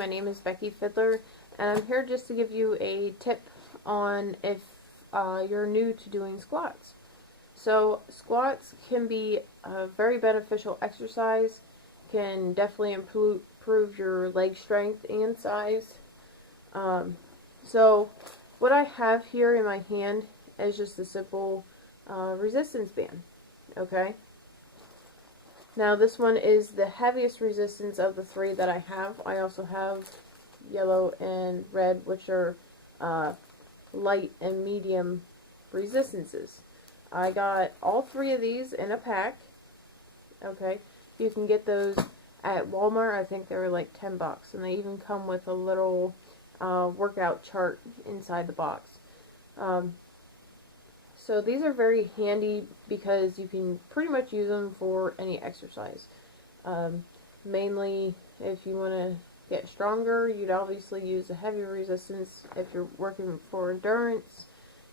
My name is Becky Fiddler, and I'm here just to give you a tip on if you're new to doing squats. So squats can be a very beneficial exercise, can definitely improve your leg strength and size. So what I have here in my hand is just a simple resistance band, okay? Now this one is the heaviest resistance of the three that I have. I also have yellow and red, which are light and medium resistances. I got all three of these in a pack. Okay, you can get those at Walmart. I think they were like $10, and they even come with a little workout chart inside the box. So these are very handy because you can pretty much use them for any exercise. Mainly if you want to get stronger, you'd obviously use a heavier resistance. If you're working for endurance,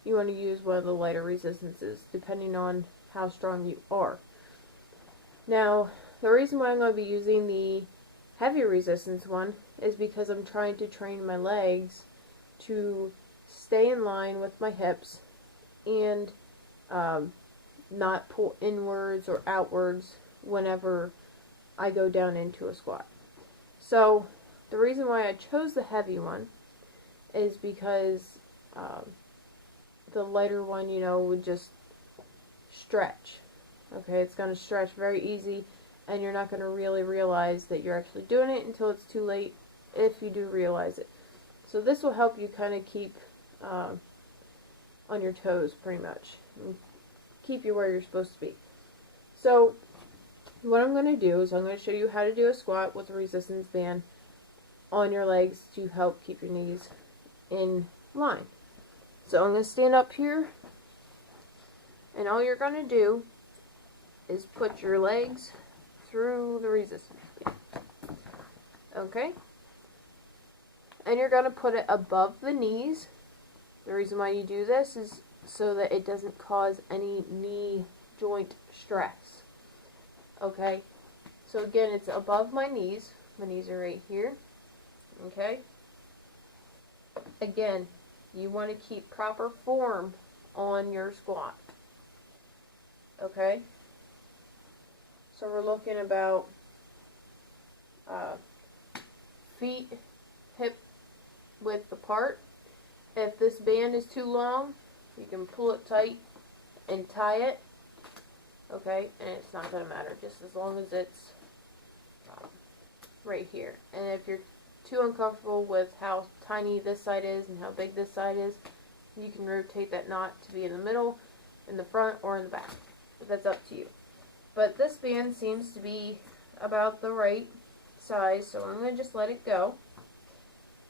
you want to use one of the lighter resistances, depending on how strong you are. Now, the reason why I'm going to be using the heavy resistance one is because I'm trying to train my legs to stay in line with my hips and not pull inwards or outwards whenever I go down into a squat. So the reason why I chose the heavy one is because the lighter one, would just stretch. Okay, it's going to stretch very easy, and you're not going to really realize that you're actually doing it until it's too late, if you do realize it. So this will help you kind of keep on your toes, pretty much, and keep you where you're supposed to be. So what I'm going to do is I'm going to show you how to do a squat with a resistance band on your legs to help keep your knees in line. So I'm going to stand up here, and all you're going to do is put your legs through the resistance band. Okay? And you're going to put it above the knees. The reason why you do this is so that it doesn't cause any knee joint stress. Okay? So again, it's above my knees. My knees are right here. Okay? Again, you want to keep proper form on your squat. Okay? So we're looking about feet hip width apart. If this band is too long, you can pull it tight and tie it. Okay? And it's not going to matter, just as long as it's right here. And if you're too uncomfortable with how tiny this side is and how big this side is, you can rotate that knot to be in the middle, in the front, or in the back. But that's up to you. But this band seems to be about the right size, so I'm going to just let it go.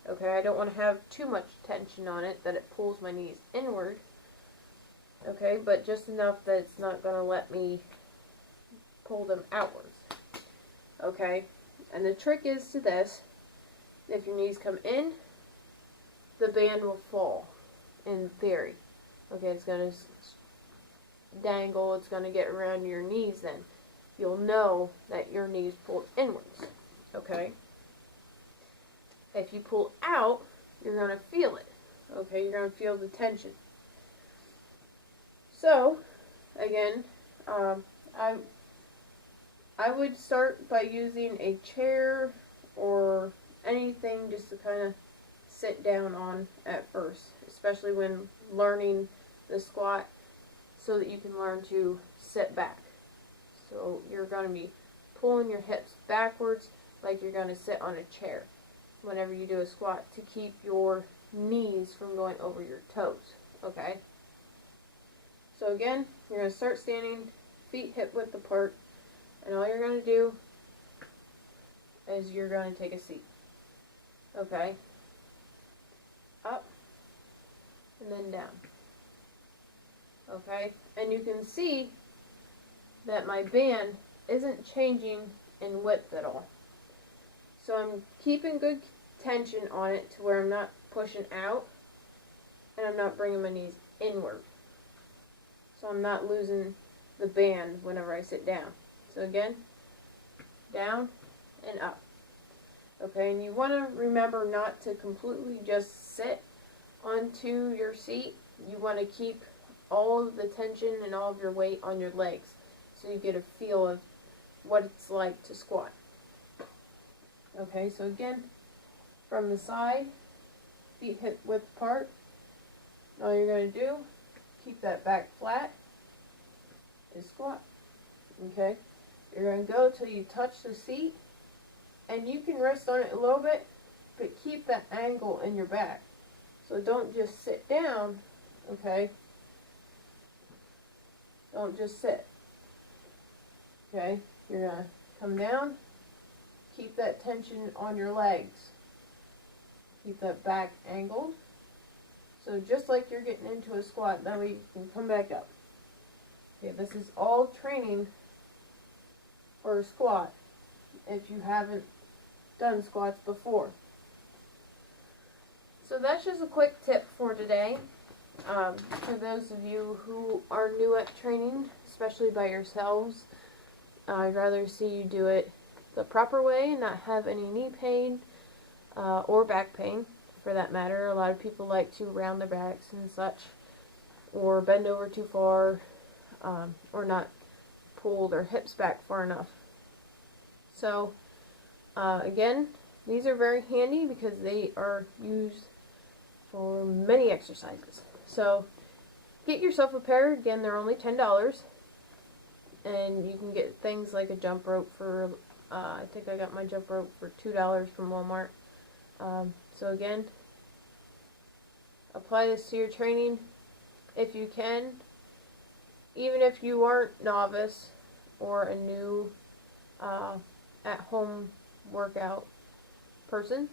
Okay, I don't want to have too much tension on it that it pulls my knees inward. Okay, but just enough that it's not going to let me pull them outwards. Okay, and the trick is to this: if your knees come in, the band will fall, in theory. Okay, it's going to dangle, it's going to get around your knees then. You'll know that your knees pulled inwards. Okay? If you pull out, you're going to feel it. Okay, you're going to feel the tension. So, again, I would start by using a chair or anything just to kind of sit down on at first, especially when learning the squat, so that you can learn to sit back. So you're going to be pulling your hips backwards like you're going to sit on a chair whenever you do a squat, to keep your knees from going over your toes. Okay? So again, you're going to start standing, feet hip width apart, and all you're going to do is you're going to take a seat. Okay? Up, and then down. Okay? And you can see that my band isn't changing in width at all. So I'm keeping good tension on it to where I'm not pushing out, and I'm not bringing my knees inward. So I'm not losing the band whenever I sit down. So again, down and up. Okay, and you want to remember not to completely just sit onto your seat. You want to keep all of the tension and all of your weight on your legs so you get a feel of what it's like to squat. Okay, so again, from the side, feet hip width apart. All you're going to do, keep that back flat, is squat. Okay, you're going to go till you touch the seat, and you can rest on it a little bit, but keep that angle in your back. So don't just sit down, okay? Don't just sit. Okay, you're going to come down, keep that tension on your legs. Keep that back angled. So just like you're getting into a squat, that way you can come back up. Okay, this is all training for a squat if you haven't done squats before. So that's just a quick tip for today. For those of you who are new at training, especially by yourselves, I'd rather see you do it the proper way and not have any knee pain or back pain, for that matter. A lot of people like to round their backs and such, or bend over too far, or not pull their hips back far enough. So, again, these are very handy because they are used for many exercises. So, get yourself a pair. Again, they're only $10, and you can get things like a jump rope for, I think I got my jump rope for $2 from Walmart. So again, apply this to your training if you can. Even if you aren't novice or a new at-home workout person,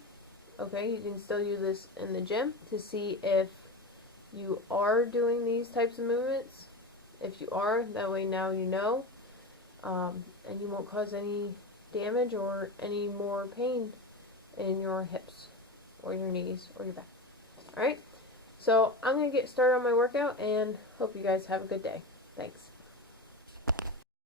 okay, you can still use this in the gym to see if you are doing these types of movements. If you are, that way now you know, and you won't cause any damage or any more pain in your hips or your knees or your back. Alright, so I'm going to get started on my workout and hope you guys have a good day. Thanks.